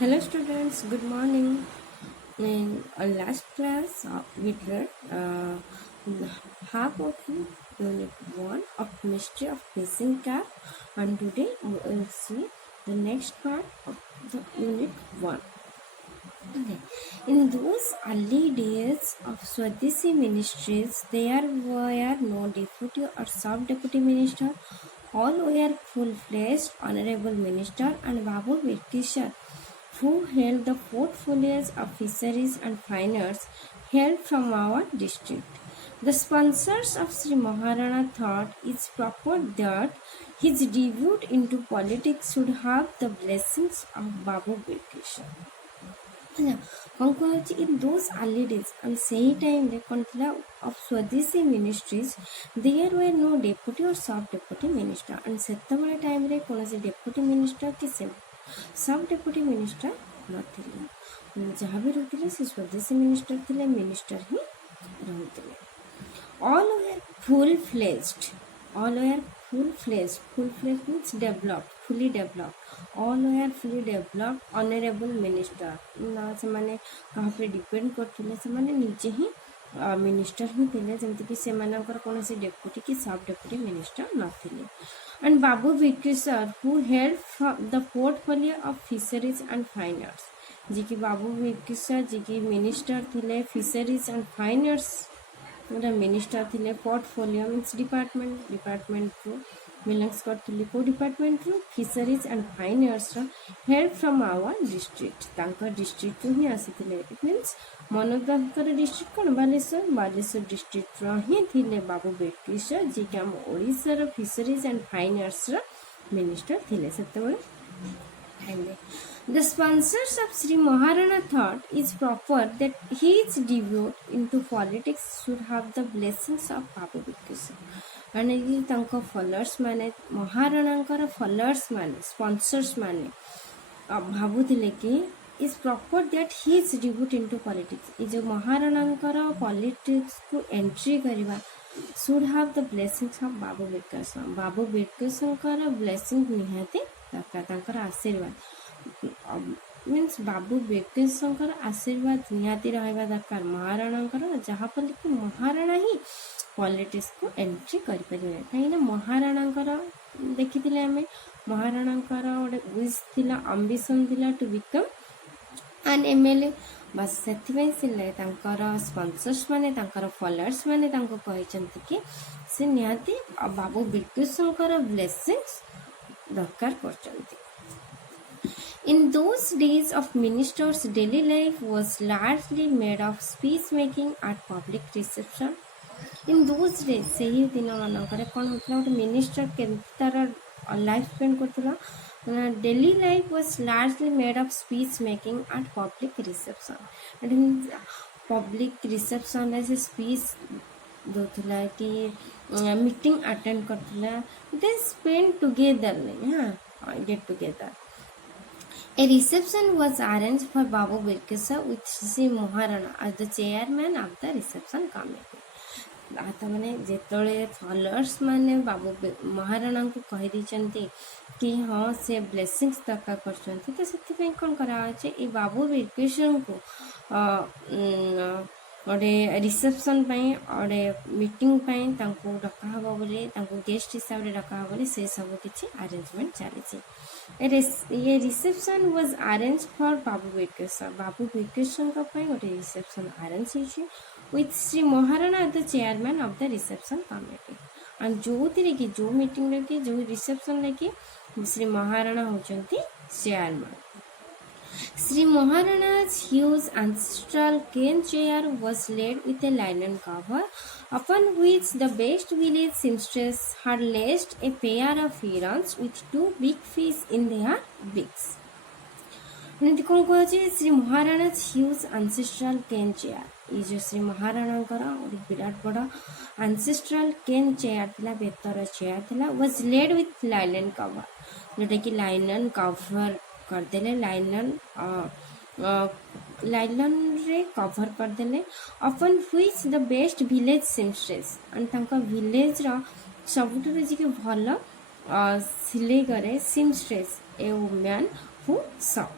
Hello students, good morning. In our last class, we read half of unit 1 of Mystery of Missing Cap, and today we will see the next part of the unit 1. Okay. In those early days of Swadeshi ministries, there were no deputy or sub-deputy minister. All were full-fledged honorable minister and Babu Birkishar, who held the portfolios of fisheries and fine arts held from our district. The sponsors of Sri Maharana thought it proper that his debut into politics should have the blessings of Babu Birkishar. କ'ଣ କୁହାଯାଉଛି in those early days ଆମେ ସେହି ଟାଇମ୍ରେ କ'ଣ ଥିଲା of swadeshi ministries there were no deputy or sub deputy minister and ସେତେବେଳେ ଟାଇମ୍ରେ କୌଣସି ଡେପୁଟି ମିନିଷ୍ଟର କି ସବ୍ ଡେପୁଟି ମିନିଷ୍ଟର ନଥିଲେ। ଯାହା ବି ରହୁଥିଲେ ସେ ସ୍ୱଦେଶୀ ମିନିଷ୍ଟର ଥିଲେ, ମିନିଷ୍ଟର ହିଁ ରହୁଥିଲେ। all were full-fledged means developed, fully developed, all were fully developed honorable minister ନା ସେମାନେ କାହା ଉପରେ ଡିପେଣ୍ଡ କରୁଥିଲେ, ସେମାନେ ନିଜେ ହିଁ ମିନିଷ୍ଟର ହିଁ ଥିଲେ, ଯେମିତିକି ସେମାନଙ୍କର କୌଣସି ଡେପୁଟି କି ସବ୍ ଡେପୁଟି ମିନିଷ୍ଟର ନଥିଲେ। and Babu Birkishar who held the portfolio of fisheries and fine arts, ଯିଏକି ବାବୁ ବିର୍କିଶର ଯିଏକି ମିନିଷ୍ଟର ଥିଲେ fisheries and fine arts minister ଥିଲେ। ପୋର୍ଟଫୋଲିଓ ମିନ୍ସ ଡିପାର୍ଟମେଣ୍ଟରୁ ବିଲଙ୍ଗସ୍ କରୁଥିଲେ। କେଉଁ ଡିପାର୍ଟମେଣ୍ଟରୁ? ଫିସରିଜ୍ ଆଣ୍ଡ ଫାଇନ୍ ଆର୍ଟ୍ସର। ହେଲ୍ପ ଫ୍ରମ୍ ଆୱାର ଡିଷ୍ଟ୍ରିକ୍ଟ, ତାଙ୍କ ଡିଷ୍ଟ୍ରିକ୍ଟରୁ ହିଁ ଆସିଥିଲେ। ଇଟ୍ ମିନ୍ସ ମନୋଜଙ୍କର ଡିଷ୍ଟ୍ରିକ୍ଟ କ'ଣ? ବାଲେଶ୍ୱର ଡିଷ୍ଟ୍ରିକ୍ଟର ହିଁ ଥିଲେ ବାବୁ ବିର୍କିଶର, ଯିଏକି ଆମ ଓଡ଼ିଶାର ଫିସରିଜ୍ ଆଣ୍ଡ ଫାଇନ୍ ଆର୍ଟ୍ସର ମିନିଷ୍ଟର ଥିଲେ ସେତେବେଳେ। The sponsors of Sri Maharana thought it proper that his debut into politics should have the blessings of Babu Birkishar. ମାନେ କି ତାଙ୍କ ଫଲୋଅର୍ସ ମାନେ, ମହାରାଣାଙ୍କର ଫଲୋଅର୍ସ ମାନେ, ସ୍ପନ୍ସର୍ସ ମାନେ ଭାବୁଥିଲେ କି is proper that his debut into politics, ଏ ଯେଉଁ ମହାରାଣାଙ୍କର ପଲିଟିକ୍ସକୁ ଏଣ୍ଟ୍ରି କରିବା should have the blessings of Babu Birkishore. Babu ବିର୍କିଶରଙ୍କର ବ୍ଲେସିଂ ନିହାତି ଦରକାର, ତାଙ୍କର ଆଶୀର୍ବାଦ ମିନ୍ସ ବାବୁ ବିର୍କିଶରଙ୍କର ଆଶୀର୍ବାଦ ନିହାତି ରହିବା ଦରକାର ମହାରାଣାଙ୍କର, ଯାହାଫଳରେ କି ମହାରାଣା ହିଁ ପଲିଟିକ୍ସକୁ ଏଣ୍ଟ୍ରି କରିପାରିବେ। କାହିଁକିନା ମହାରାଣାଙ୍କର ଦେଖିଥିଲେ ଆମେ, ମହାରାଣାଙ୍କର ଗୋଟେ ୱିଶ୍ ଥିଲା, ଆମ୍ବିସନ୍ ଥିଲା ଟୁ ବିକମ୍ ଆନ୍ MLA। ବାସ୍ ସେଥିପାଇଁ ସେ ତାଙ୍କର ସ୍ପନ୍ସର୍ସ ମାନେ, ତାଙ୍କର ଫଲୋଅର୍ସ ମାନେ ତାଙ୍କୁ କହିଛନ୍ତି କି ସେ ନିହାତି ବାବୁ ବିର୍କିଶରଙ୍କର ବ୍ଲେସିଂସ୍ ଦରକାର କରୁଛନ୍ତି। In those days of ministers, daily life was largely made of speech making at public reception. In those days, ସେହି ଦିନମାନଙ୍କରେ କ'ଣ ହେଉଥିଲା, ଗୋଟେ ମିନିଷ୍ଟର କେମିତି ତାର ଲାଇଫ୍ ସ୍ପେଣ୍ଡ କରୁଥିଲା? Daily life was largely made of speech making at public reception. Public ରିସେପ୍ସନ୍ରେ ସେ ସ୍ପିଚ୍ ଦେଉଥିଲା କି ମିଟିଂ ଆଟେଣ୍ଡ କରୁଥିଲା। They spend together, get together. A reception was arranged for Babu Birkishar with Sri Maharana as the chairman of the reception committee. ମାନେ ଯେତେବେଳେ followers ମାନେ ବାବୁ ମହାରାଣାଙ୍କୁ କହିଦେଇଛନ୍ତି କି ହଁ ସେ ବ୍ଲେସିଂସ୍ ଦରକାର କରୁଛନ୍ତି, ତ ସେଥିପାଇଁ କ'ଣ କରାହେଉଛି, ଏଇ ବାବୁ ବିର୍କିଶରଙ୍କୁ ଗୋଟେ ରିସେପ୍ସନ୍ ପାଇଁ, ଗୋଟେ ମିଟିଂ ପାଇଁ ତାଙ୍କୁ ଡକାହେବ ବୋଲି, ତାଙ୍କୁ ଗେଷ୍ଟ ହିସାବରେ ଡକାହେବ ବୋଲି ସେ ସବୁ କିଛି ଆରେଞ୍ଜମେଣ୍ଟ ଚାଲିଛି। ଏ ରିସେପ୍ସନ୍ ୱାଜ୍ ଆରେଞ୍ଜ ଫର୍ ବାବୁ ବିର୍କିଶର, ବାବୁ ବିର୍କିଶରଙ୍କ ପାଇଁ ଗୋଟେ ରିସେପ୍ସନ୍ ଆରେଞ୍ଜ ହେଇଛି with Sri Maharana as the chairman of the reception committee. and ଯୋଉଥିରେ କି ଯୋଉ ମିଟିଂରେ କି ଯୋଉ ରିସେପ୍ସନ୍ରେ କି ଶ୍ରୀ ମହାରାଣା ହେଉଛନ୍ତି chairman. Sri Maharana's huge ancestral cane chair was laid with a linen cover upon which the best village seamstress had laced a pair of herons with two big fish in their beaks. ଏମିତି କ'ଣ କୁହାଯାଉଛି, Shri Maharana huge ଆନସେଷ୍ଟ୍ରାଲ cane chair, ଏଇ ଯେଉଁ ଶ୍ରୀ ମହାରାଣାଙ୍କର ଗୋଟେ ବିରାଟ ବଡ଼ ଆନସେଷ୍ଟ୍ରାଲ cane chair ଥିଲା, ବେତର chair ଥିଲା। Was laid with linen cover, ଯେଉଁଟାକି ଲାଇଲନ୍ କଭର କରିଦେଲେ, ଲାଇଲନ୍ରେ କଭର କରିଦେଲେ। Upon which the best village seamstress, and ତାଙ୍କ ଭିଲେଜର ସବୁଠାରୁ ଯିଏ ଭଲ ସିଲେଇ କରେ, ସିମ୍ଷ୍ଟ୍ରେସ୍ ଏ ୱୁମ୍ୟାନ୍ ହୁ ସପ୍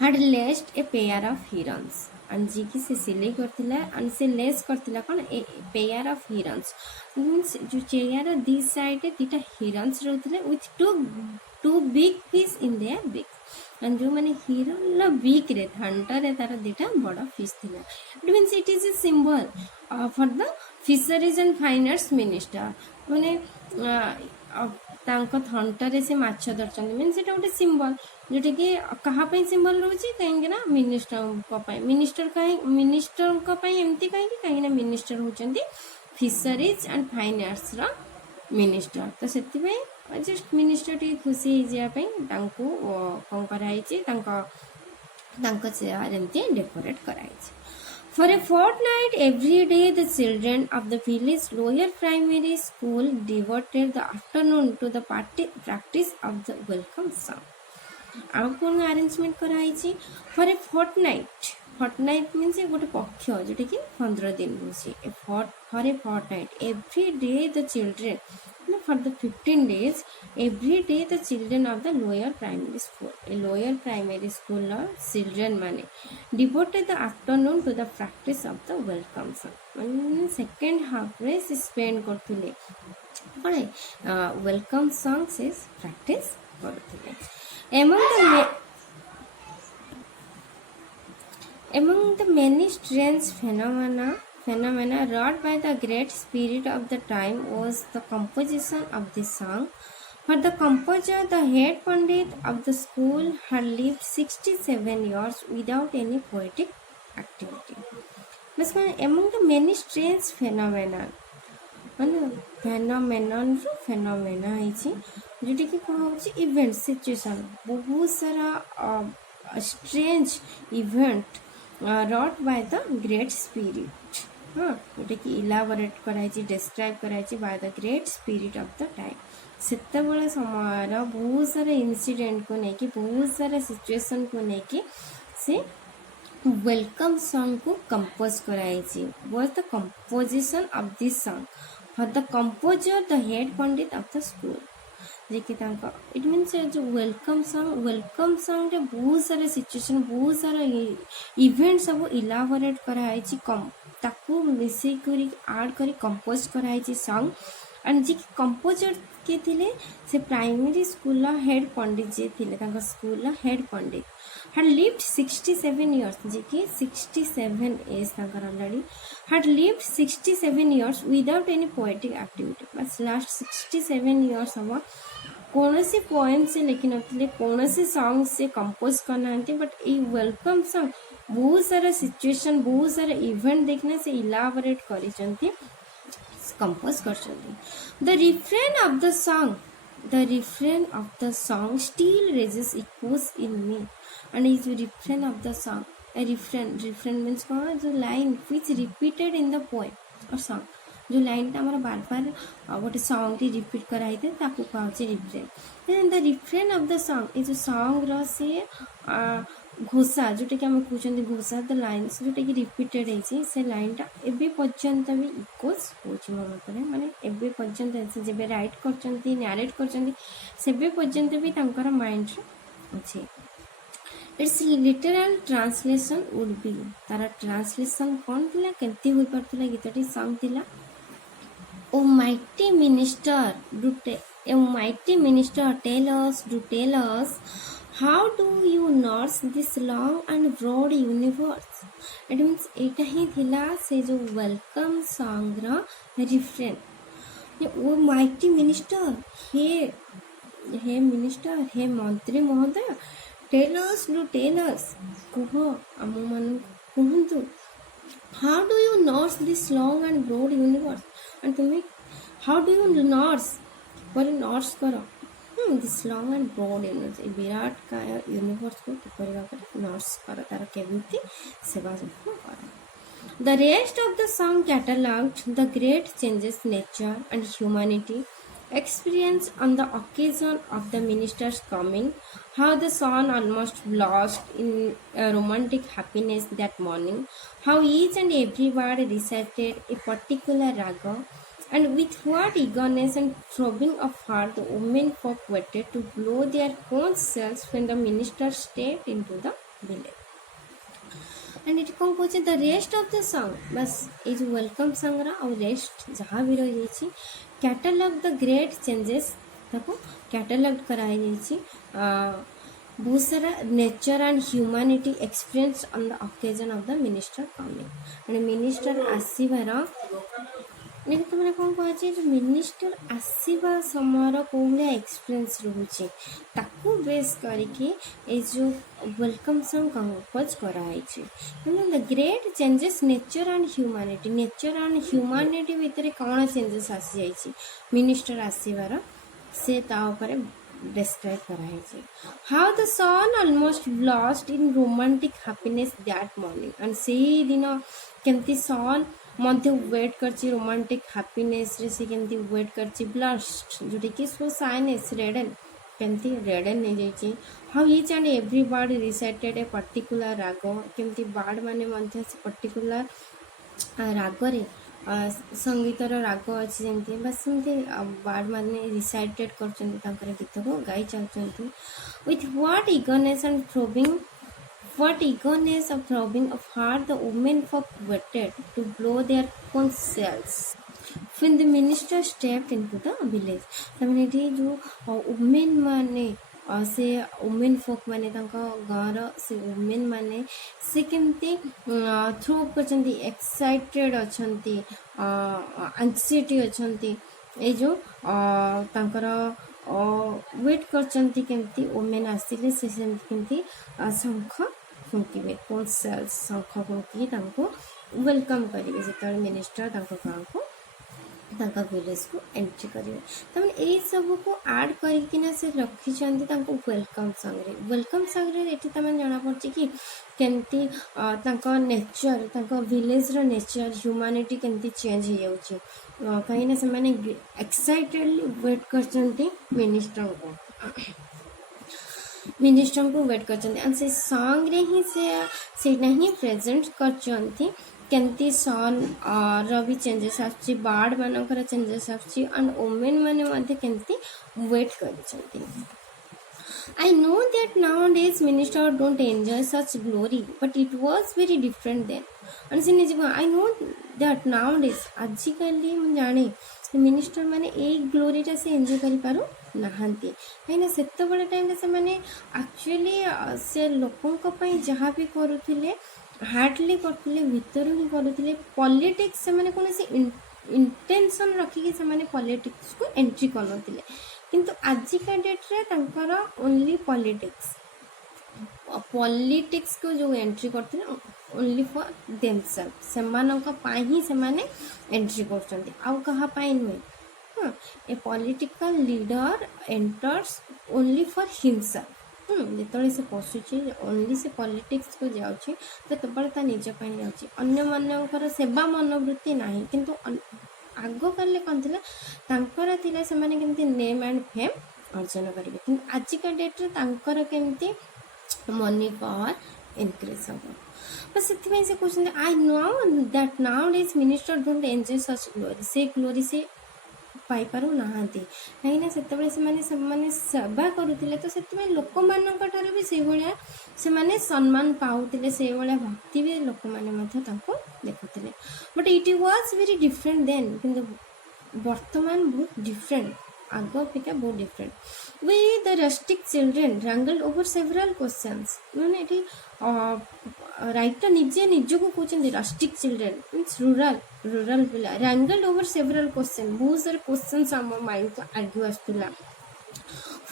had laced a pair of herons and जी की से सिलाई करथिला and से लेस करथिला कोन a pair of herons means जो चेयर दी साइड दीटा हिरन्स रहथिले with two big fish in their beaks and जो माने हिरन ला बीक रे थंटा रे तार दीटा बड़ा फिश थिला it means it is a symbol for the fisheries and finance minister माने तांको थंटारे से माछ धरछन मींस एटा गोटे सिंबल जोटा कि कहा पे सिंबल रहउची कहीं ना मिनिस्टर को पे मिनिस्टर को पे एमती कहीं ना मिनिस्टर होचंती फिशरीज एंड फाइनान्स रा मिनिस्टर तो सेति पे जस्ट मिनिस्टर टी खुशी हो जिया पे तांको कोन कराइची तांको चेयर एमती decorate कराइची. For a fortnight, every day, the children of the village lower primary school devoted the afternoon to the practice of the welcome song. ଆଉ କ'ଣ ଆରେଞ୍ଜମେଣ୍ଟ କରାହେଇଛି ଫର୍ ଏ ଫର୍ଟନାଇଟ୍ ମିନ୍ସ ଗୋଟେ ପକ୍ଷ ଯେଉଁଟାକି 15 ଦିନ ରହୁଛି for a fortnight every day the children for the 15 days every day the children of the lower primary school children mane devoted the afternoon to the practice of the welcome song and second half re se spend करथुले कोन welcome songs is practice करथुले among the many strange phenomena wrought by the great spirit of the time was the composition of this song. For the composer, the head pandit of the school had lived 67 years without any poetic activity. But among the many strange phenomena जोटा कि कह event situation बहुत सारा strange event wrought by the great spirit हाँ जोटा कि elaborate कराई describe कराई by the great spirit of the time सेते बड़ा समय बहुत सारा इंसिडेंट को लेके बहुत सारा सिचुएशन को लेके से वेलकम सॉन्ग को कंपोज कराई was the composition of this song for the composer the head pandit of the school देखिए तांका इट मीन्स जो वेलकम सॉन्ग रे बहुत सारा सिचुएशन बहुत सारा इवेंट सब इलाबोरेट कराई ताकू मिसई करी ऐड करी कंपोज कराई सॉन्ग एंड जी कंपोजर के थिले से प्राइमरी स्कूल हेड पंडित जे थिले तांका school head Pandit had lived 67 years जी की 67 एज तांकर already had lived 67 years without any poetic activity बस लास्ट 67 years हवा कौनसी पोएम से लिखि नथिले कौनसी सॉन्ग से कंपोज करना बट ए वेलकम सॉन्ग बहुत सारा सिचुएशन बहुत सारा इवेंट देखने से इलाबोरेट करिसंती कंपोज करछंती the refrain of the song still raises echoes in me and is the refrain of the song a refrain means कौन जो line which repeated in the poem or song जो line टा हमारा बार बार गोटे song T repeat कराई थे ताकू कहउछि refrain then the refrain of the song is song रो से घोषा जोटा कि हम कहउछन घोषा द लाइन्स जोटा कि रिपीटेड है से लाइन टा एबे पर्यंत भी इक्वल्स होछि मो मतरे माने एबे पर्यंत से जेबे राइट करचंती नैरेट करचंती सेबे पर्यंत भी तांकर माइंड रे अछि it's literal translation would be तारा ट्रांसलेशन कोन थिला केंती होई परथिला गीतटी सॉन्ग थिला O mighty minister, tell us, how do you nurse this long and broad universe? It means एटा ही थिला से जो वेलकम सॉन्ग रा रिफ्रेन ओ माइटी मिनिस्टर हे मिनिस्टर हे मंत्री महोदय टेल अस कह आम मन कहंतु how do you nurse this long and broad universe and तुम्हें how do you nurse पर nurse करो this long and broad universe Virat का यूनिवर्स को किपरि भाबरे नर्स करो तार केमिति सेवा जत्न करो the rest of the song cataloged the great changes nature and humanity experienced on the occasion of the minister's coming, how the sun almost lost in romantic happiness that morning, how each and every word recited a particular raga, and with what eagerness and throbbing of heart the women folk waited to blow their conch shells when the minister stepped into the village. And it कौन कहे the rest of the song बस ये जो welcome song रा और rest जहाँ भी रही जाइए कैटलॉग द ग्रेट चेंजेस ताको कैटलॉग कराई जाइए बहुत सारा nature and humanity experience on the occasion of the minister coming and minister आसीबार लेकिन तुमने कौन कह मिनिस्टर आसवा समय कौ भाया एक्सपीरियंस रोचे ताकू बेस करके जो वेलकम सॉन्ग कंपोज कराई the great changes nature and humanity भितर कौन चेंजेस आसी जाइए मिनिस्टर आसबार से describe कराई how the sun almost lost in romantic happiness that morning and से दिन केमती सन मध्य वेट करची रोमांटिक हैप्पीनेस रे से केमती वेट करची ब्लस्ट जोटी कि सो साइनेस रेडन केमती रेडन नहीं जाइए how each and everybody recited a particular राग केमती बार्ड माने मध्य से पर्टिकुलर रागरे संगीतर राग अच्छी जमी बस सेमती बार्ड मैंने रिसाइटेड कर गीत को गाई चलती with what eagerness and throbbing What eagerness of throbbing of heart the women folk waited to blow their conch when the minister stepped into the village. तमने ये जो women माने से women folk माने तांका गाँव से women माने से केमती थ्रो करचंती excited अछंती anxiety अछंती ये जो तांकर वेट करचंती केमती women आसिले से केमती शंख फुंकिबे कोन सेल्स शंख फुंकी तांको वेलकम करिवे जेतर मिनिस्टर तांको गाँव को तांका विलेज को एंट्री करिवे तमन एई सब को ऐड करिकिना से रखी चंदी तांको वेलकम संग रे एठी तमन जाना पड़ची कि केमती तांका नेचर तांका विलेज रो नेचर ह्यूमैनिटी केमती चेंज हो जाउची कहीं ना से माने एक्साइटेडली वेट करचंती मिनिस्टर को वेट कर से सॉन्ग रे ही से नहीं प्रेजेंट कर केमती सन रवि चेंजेस आछि बार्ड मानकर चेंजेस आछि एंड वुमेन माने मध्ये केमती वेट कर I know that nowadays minister don't enjoy such glory, but it was very different then. And I know that nowadays, आजिकली मैं जाने मिनिस्टर माने एक ग्लोरी टा से एंजॉय करि पारो नाहंती कहीं सेते बड़े टाइम रे से माने एक्चुअली से लोकों को पई जहाँ भी करूथिले हार्डली करथिले भीतर ही करूथिले पॉलिटिक्स से माने कोन से इंटेंशन रखिके से माने पॉलिटिक्स को एंट्री करनथिले किंतु आजिका डेट रे तांकर ओनली पॉलिटिक्स को जो एंट्री करथिले ओनली फॉर देमसेल्फ सेमानक पाई ही से माने एंट्री करछंती आउ कहा पाई नुहे a political leader enters only for himself जेतले से पशुची ओनली से पॉलिटिक्स को जाउची तो केवल ता निज पाई जाउची अन्य मानकर सेवा मनोवृत्ति नाही किंतु आगो काले कौन थिला तांकर थिला से माने केमती नेम एंड फेम अर्जन करिवे किंतु आजिका डेट रे तांकर केमती मनी पावर इनक्रीज हो बस इतने से question I know that nowadays minister don't enjoy such glory से पाई पारु नाहांती कहीं ना सेतबेले से माने सेवा करूतिले तो सेतबे लोक मानक ठारे भी से भलिया से माने सम्मान पाउतिले से भलिया भक्ति भी लोक माने मध्य ताको देखुतिले but it was very different then किंतु वर्तमान बहुत डिफरेंट आगो अपेक्षा बहुत different way the rustic children wrangled over several questions माने एठी राइटर निजे निज को कहते रस्टिक चिल्ड्रेन मीन्स रूरल पिला रैंगल्ड ओवर सेवरल क्वेश्चन बहुत सारे क्वेश्चन आम माइंड को आगु आसला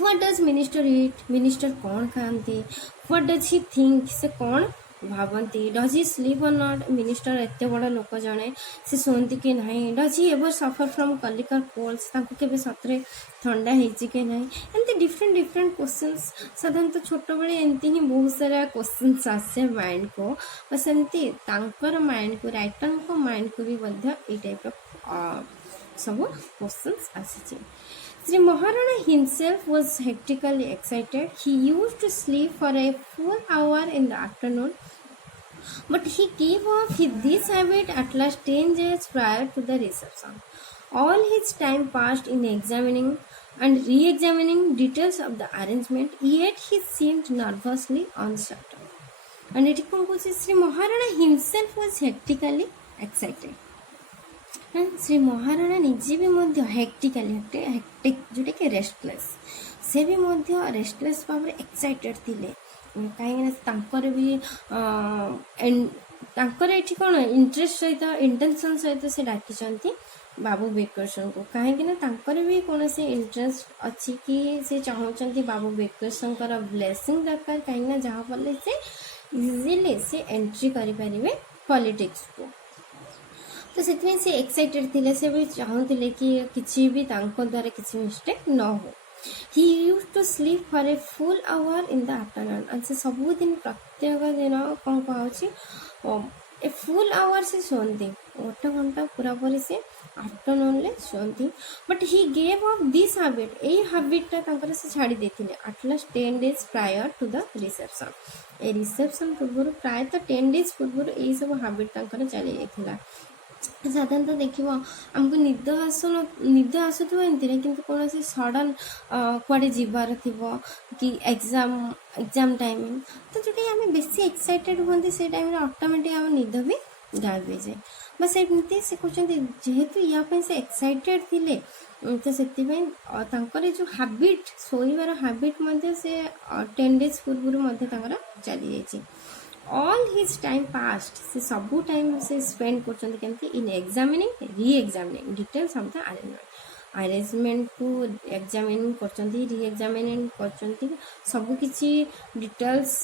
what does minister eat minister कौन खाती व्हाट डज ही थिंक से कौन भावती does he sleep or not minister एत बड़ लोक जड़े से शोती कि ना does he ever suffer from कलिकर कोल्स के सतरे ठंडा होती ना एमती डिफरेंट डिफरेंट क्वेश्चंस साधारणतः छोट बड़े एमती ही बहुत सारा क्वेश्चंस आसे माइंड को बस एमती माइंड को राइटर को माइंड को भी टाइप सब क्वेश्चंस आसी Sri Maharana himself was hectically excited. He used to sleep for a full hour in the afternoon, but he gave up this habit at last 10 days prior to the reception. All his time passed in examining and re-examining details of the arrangement, yet he seemed nervously uncertain. And एटी कौन कौन Shri Maharana himself was hectically excited. Shri Maharana निजे भी हेक्टिकली hectic जोटा कि restless से भी restless भाव में एक्साइटेड थिले कहीं भी ये कौन इंटरेस्ट सहित इंटेंशन सहित से डाकी बाबू बेकरसन को कहीं भी कौन से इंटरेस्ट अच्छी कि से चाहते बाबू बेकरसन ब्लेसिंग दरकार कहीं जहाँफल से इजिली से एंट्री करें पॉलिटिक्स को। तो से एक्साइटेड थिले से भी चाहूले कि किसी भी द्वारा किसी मिस्टेक न हो। He use to sleep for a full hour in the afternoon से सबुदिन प्रत्येक दिन कौन कह ए फुल आवर से शोती 1 घंटा पूरा पूरी से आफ्टरनून ले शोती। But he gave up this habit यही हैबिटा से छाड़ी देते at last 10 days prior to the reception. ए रिसेप्शन पूर्व प्रायतः 10 days पूर्व यही सब हैबिट चली जाता। साधारणतः देखिए आमको निद आसुव एमती कि कौन सडन कड़े जीवार थी कि एग्जाम टाइमिंग तो जोटा आम बेसी एक्साइटेड होती से टाइम ऑटोमेटिक आम निद भी गायब हो जाए। बस एमती से कहते जेहेतु यापाई से एक्साइटेड थिले तो से जो हैबिट शोइबार हैबिट से 10 days पूर्व चली जाइए। ऑल हिज टाइम पास्ट से सबू टाइम से स्पेंड करते इन एग्जामिनिंग री examining details of the arrangement को एग्जामिन कर री एग्जामिन कर सबकि डिटेल्स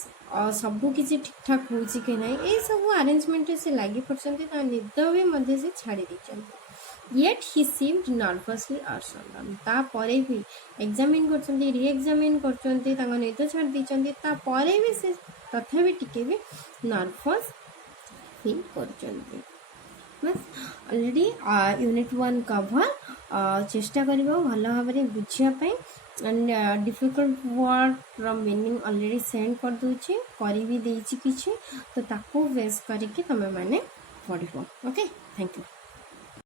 सबकि ठीक ठाक हो कि ना ये सब अरेंजमेंट से लगी पड़ते निद भी से छाड़ी yet he seemed nervously Assam तापर भी एग्जामिन कर री एग्जामिन कर निद छाड़ देते भी से तथापि टिके भी नर्वस फील कर। ऑलरेडी यूनिट 1 कवर चेष्टा करिबो भल भाव में बुझापी and difficult word meaning already send कर दूची करी भी देची किछि तो ताको बेस करके तमे माने पढ़िबो। Okay thank you.